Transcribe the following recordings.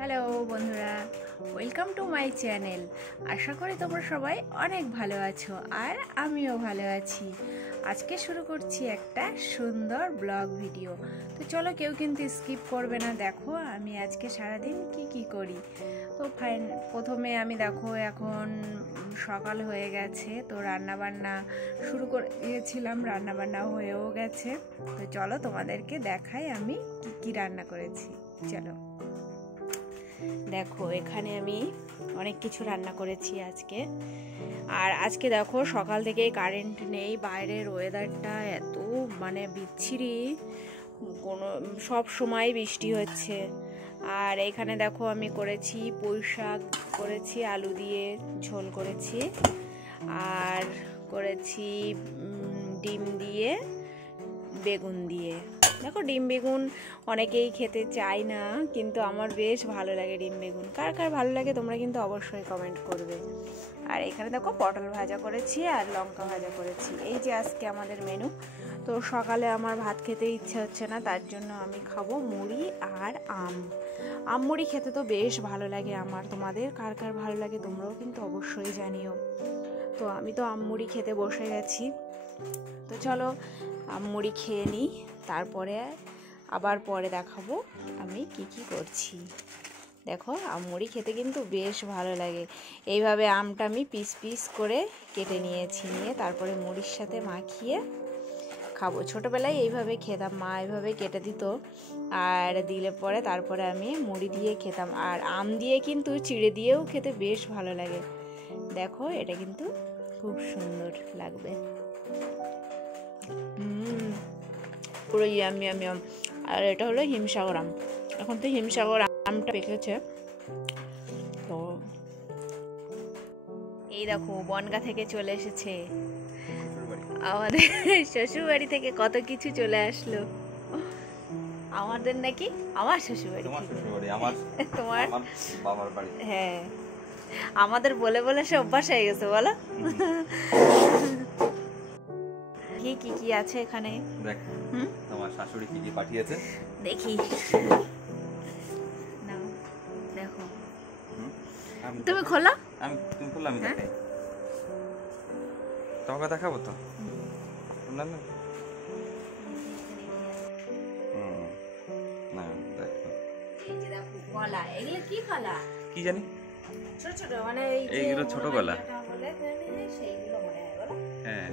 Hello বন্ধুরা, welcome to my channel. আশা করি তোমরা সবাই অনেক ভালো আছো আর আমিও ভালো আছি। আজকে শুরু করছি একটা সুন্দর ব্লগ ভিডিও। তো চলো, কেউ কিন্তু স্কিপ করবে না। দেখো আমি আজকে সারাদিন কি করি। তো প্রথমে আমি দেখো এখন সকাল হয়ে গেছে, তো রান্নাবান্না শুরু করে দিয়েছিলাম, রান্নাবান্না হয়েও গেছে। তো চলো তোমাদেরকে দেখাই আমি কি রান্না করেছি। চলো দেখো, এখানে আমি অনেক কিছু রান্না করেছি আজকে। আর আজকে দেখো সকাল থেকেই কারেন্ট নেই, বাইরের ওয়েদারটা এত বিচ্ছিরি, সব সময় বৃষ্টি হচ্ছে। আর এখানে দেখো আমি করেছি পুঁই শাক, করেছি আলু দিয়ে ঝোল করেছি, আর করেছি ডিম দিয়ে বেগুন দিয়ে। দেখো ডিম বেগুন অনেকেই খেতে চায় না, কিন্তু আমার বেশ ভালো লাগে ডিম বেগুন। কার কার ভালো লাগে তোমরা কিন্তু অবশ্যই কমেন্ট করবে। আর এখানে দেখো পটল ভাজা করেছি আর লঙ্কা ভাজা করেছি। এই যে আজকে আমাদের মেনু। তো সকালে আমার ভাত খেতে ইচ্ছে হচ্ছে না, তার জন্য আমি খাবো মুড়ি আর আম মুড়ি খেতে তো বেশ ভালো লাগে আমার। তোমাদের কার কার ভালো লাগে তোমরাও কিন্তু অবশ্যই জানিও। তো আমি তো আম মুড়ি খেতে বসে গেছি। তো চলো আম মুড়ি খেয়ে নিই, তারপরে আবার পরে দেখাবো আমি কি করছি। দেখো আম মুড়ি খেতে কিন্তু বেশ ভালো লাগে। এইভাবে আমটা আমি পিস পিস করে কেটে নিয়েছি, নিয়ে তারপরে মুড়ির সাথে মাখিয়ে খাবো। ছোটোবেলায় এইভাবে খেতাম, মা এইভাবে কেটে দিত আর দিলে পরে তারপরে আমি মুড়ি দিয়ে খেতাম। আর আম দিয়ে কিন্তু চিড়ে দিয়েও খেতে বেশ ভালো লাগে। দেখো এটা কিন্তু খুব সুন্দর লাগবে, পুরো ইয়ামি ইয়ামি আম। আর এটা হলো হিমসাগর আম। এখন তো হিমসাগর আমটা পেকেছে। তো এই দেখো বনগা থেকে চলে এসেছে আমাদের শ্বশুরবাড়ি থেকে কত কিছু চলে আসলো আমাদের, নাকি আমার শ্বশুরবাড়ি, তোমার বাবার বাড়ি। হ্যাঁ, আমাদের বলে বলে সে অভ্যাস হয়ে গেছে, বলো। কি আছে এখানে দেখ, তোমার শাশুড়ি কি পাঠিয়েছে দেখি। নাও দেখো, তুমি খোলো। তুমি খোলো, আমি দেখাই। তোমাকে দেখাবো তো না না। না দেখো, এই যে দেখো কলা। এগুলো কি কলা কি জানি, ছোট ছোট এইগুলো ছোট কলা বলে, সেইগুলো মনে হয়, বলো। হ্যাঁ,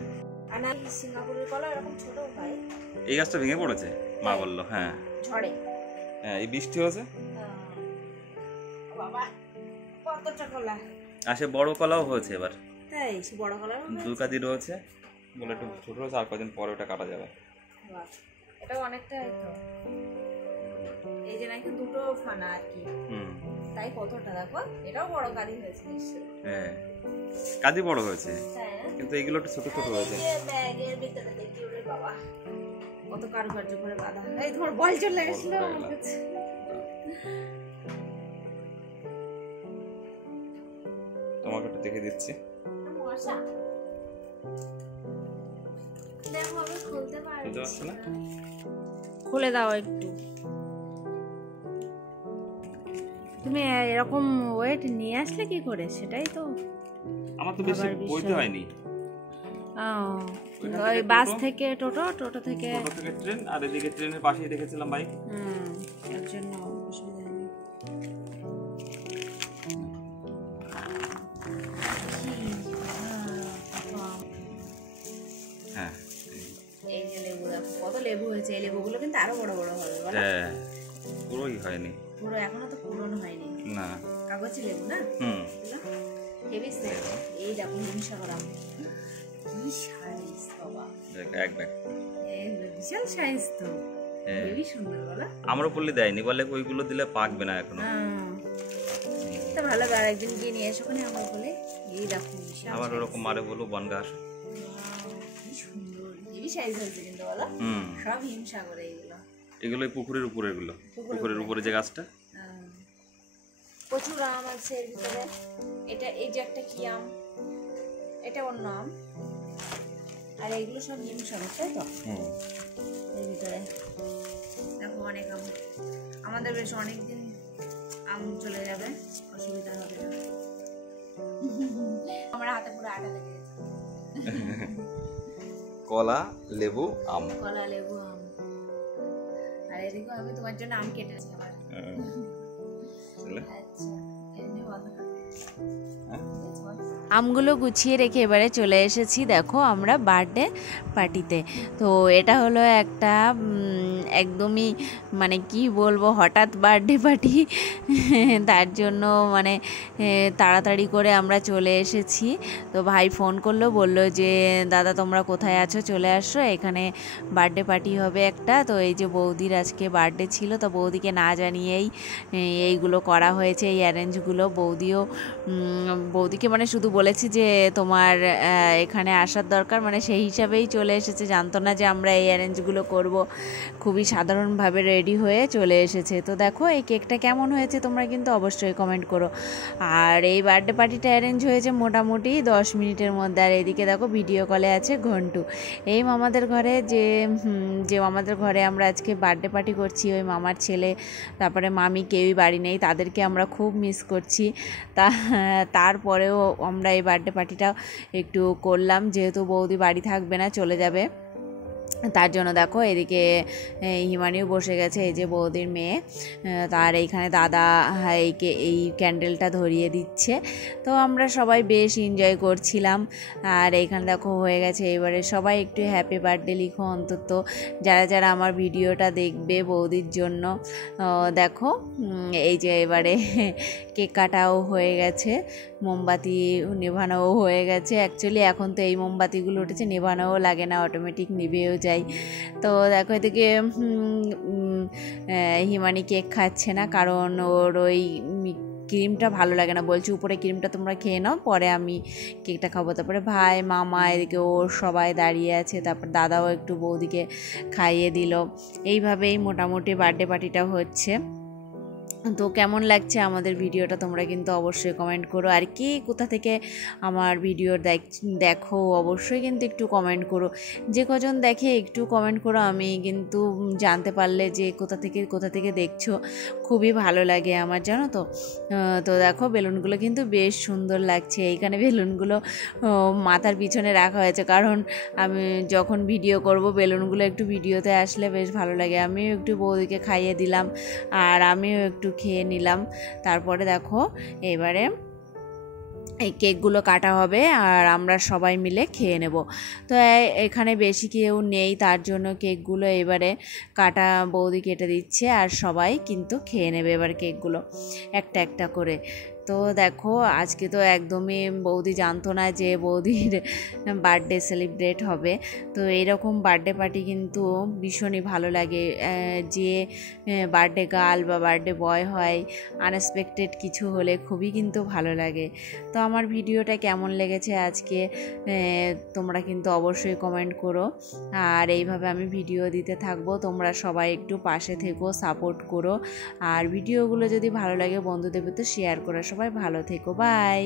সিঙ্গাপুরের কলা এরকম ছোট হয়। এই গাছটা ভেঙে পড়েছে মা বললো। হ্যাঁ, ঝড়ে। হ্যাঁ, এই বৃষ্টি হয়েছে। বাবা কতটা কলা আসে, বড় কলাও হয়েছে এবার। তাই বড় কলা দু কাদি রয়েছে বলে একটু ছোট হয়েছে, আর কদিন পরে ওটা কাটা যাবে। এটা অনেকটা তো, এই যে নাকি দুটো ফানা আর কি। তাই কতটা দেখো, এটাও বড় কাদি হয়েছে নিশ্চয়ই। হ্যাঁ, কাদি বড় হয়েছে, কিন্তু এগুলো একটু ছোট ছোট হয়েছে। ব্যাগের ভিতরে দেখি, ওরে বাবা কত কারুকার্য করে বাঁধা। এই তোমার বল চলে গেছিল আমার কাছে। তোমাকে একটু দেখে দিচ্ছি। মশা দেখো, আমি খুলতে পারছি না। খুলে দাও একটু। তুমি এরকম ওয়েট নিয়ে আসলে কি করে? সেটাই তো আমার তো বেশি বইতে হয়নি। ওই বাস থেকে টোটো থেকে ট্রেন, আর এদিকে ট্রেনের পাশেই দেখেছিলাম বাইক। এর জন্য অসুবিধা নেই। হ্যাঁ, এই যে লেবু দেখো কত লেবু হয়েছে। এই লেবুগুলো কিন্তু আরো বড় বড় হবে। হ্যাঁ, পুরোই হয়নি, পুরো এখনো তো পূরণ হয়নি না। কাগজি লেবু না। Heavy set. এই দেখো হিমসাগর আম, কি সাইজ বাবা, এক ব্যাগ, বিশাল সাইজ তো, হেভি সুন্দর। বলো আমারও পড়লে দেয়নি, বলে ওইগুলো দিলে পাকবে না এখনো। তো ভালো, আর একদিন গিয়ে নিয়ে এসো ওখানে আমার বলে। এই দেখো বিশাল, আমার ওরকম মারে বলো বনগা আসে। কি সুন্দর হেভি সাইজ হয়েছে কিন্তু, বলো। সব হিমসাগর এইগুলো, এগুলোই পুকুরের উপরে, এগুলো পুকুরের উপরে যে গাছটা। প্রচুর আম আছে এর ভিতরে। এটা এই যে একটা কি আম, এটা অন্য আম, আর এইগুলো সব হিমসাগর, তাই তো। এর ভিতরে দেখো অনেক আম। আমাদের বেশ অনেকদিন আম চলে যাবে, অসুবিধা হবে না। আমার হাতে পুরো আটা লেগে গেছে। কলা, লেবু, আম। কলা, লেবু, আম। আর এদিকে আমি তোমার জন্য আম কেটেছি আবার। আচ্ছা, এমনি বন্ধ করো। আমগুলো গুছিয়ে রেখে এবারে চলে এসেছি দেখো আমরা বার্থডে পার্টিতে। তো এটা হলো একটা একদমই মানে কি বলবো হঠাৎ বার্থডে পার্টি, তার জন্য মানে তাড়াতাড়ি করে আমরা চলে এসেছি। তো ভাই ফোন করলো, বললো যে দাদা তোমরা কোথায় আছো, চলে আসো, এখানে বার্থডে পার্টি হবে একটা। তো এই যে বৌদির আজকে বার্থডে ছিল, তো বৌদিকে না জানিয়েই এইগুলো করা হয়েছে, এই অ্যারেঞ্জগুলো। বৌদিকে মানে শুধু বলেছি যে তোমার এখানে আসার দরকার, মানে সেই হিসাবেই চলে এসেছে, জানতো না যে আমরা এই অ্যারেঞ্জগুলো করব। খুবই সাধারণভাবে রেডি হয়ে চলে এসেছে। তো দেখো এই কেকটা কেমন হয়েছে তোমরা কিন্তু অবশ্যই কমেন্ট করো। আর এই বার্থডে পার্টিটা অ্যারেঞ্জ হয়েছে মোটামুটি 10 মিনিটের মধ্যে। আর এদিকে দেখো ভিডিও কলে আছে ঘন্টু। এই মামাদের ঘরে যে মামাদের ঘরে আমরা আজকে বার্থডে পার্টি করছি, ওই মামার ছেলে তারপরে মামি কেউই বাড়ি নেই, তাদেরকে আমরা খুব মিস করছি। তারপরেও আমরা এই বার্থডে পার্টিটা একটু করলাম, যেহেতু বৌদি বাড়ি থাকবে না, চলে যাবে। তার জন্য দেখো এদিকে হিমানিও বসে গেছে, এই যে বৌদির মেয়ে। তার এইখানে দাদা এই ক্যান্ডেলটা ধরিয়ে দিচ্ছে। তো আমরা সবাই বেশ এনজয় করছিলাম। আর এইখানে দেখো হয়ে গেছে। এবারে সবাই একটু হ্যাপি বার্থডে লিখো অন্তত, যারা যারা আমার ভিডিওটা দেখবে বৌদির জন্য। দেখো এই যে এবারে কেক কাটাও হয়ে গেছে, মোমবাতি নেভানোও হয়ে গেছে। অ্যাকচুয়ালি এখন তো এই মোমবাতিগুলো উঠেছে, নেভানোও লাগে না, অটোমেটিক নিভেও যায়। তো দেখো এদিকে হিমানি কেক খাচ্ছে না, কারণ ওর ওই ক্রিমটা ভালো লাগে না, বলছি উপরে ক্রিমটা তোমরা খেয়ে নাও, পরে আমি কেকটা খাবো। তারপরে ভাই মামা এদিকে ওর সবাই দাঁড়িয়ে আছে, তারপর দাদাও একটু বৌদিকে খাইয়ে দিল। এইভাবেই মোটামুটি বার্থডে পার্টিটা হচ্ছে। তো কেমন লাগছে আমাদের ভিডিওটা তোমরা কিন্তু অবশ্যই কমেন্ট করো। আর কে কোথা থেকে আমার ভিডিও দেখো অবশ্যই কিন্তু একটু কমেন্ট করো। যে কজন দেখে একটু কমেন্ট করো, আমি কিন্তু জানতে পারলে যে কোথা থেকে দেখছো খুবই ভালো লাগে আমার, জানো তো। তো দেখো বেলুনগুলো কিন্তু বেশ সুন্দর লাগছে। এইখানে বেলুনগুলো মাথার পিছনে রাখা হয়েছে, কারণ আমি যখন ভিডিও করব বেলুনগুলো একটু ভিডিওতে আসলে বেশ ভালো লাগে। আমিও একটু বৌদিকে খাইয়ে দিলাম, আর আমিও একটু খেয়ে নিলাম। তারপরে দেখো এবারে এই কেকগুলো কাটা হবে আর আমরা সবাই মিলে খেয়ে নেব। তো এখানে বেশি কেউ নেই, তার জন্য কেকগুলো এবারে কাটা বৌদি কেটে দিচ্ছে, আর সবাই কিন্তু খেয়ে নেবে এবার কেকগুলো একটা একটা করে। তো দেখো আজকে তো একদমই বৌদি জানতো না যে বৌদির বার্থডে সেলিব্রেট হবে। তো এরকম বার্থডে পার্টি কিন্তু ভীষণই ভালো লাগে। যে বার্থডে গার্ল বা বার্থডে বয় হয়, আনএক্সপেক্টেড কিছু হলে খুবই কিন্তু ভালো লাগে। তো আমার ভিডিওটা কেমন লেগেছে আজকে তোমরা কিন্তু অবশ্যই কমেন্ট করো। আর এইভাবে আমি ভিডিও দিতে থাকবো, তোমরা সবাই একটু পাশে থেকো, সাপোর্ট করো। আর ভিডিওগুলো যদি ভালো লাগে বন্ধুদের তো শেয়ার করো। সবাই ভালো থেকো, বাই।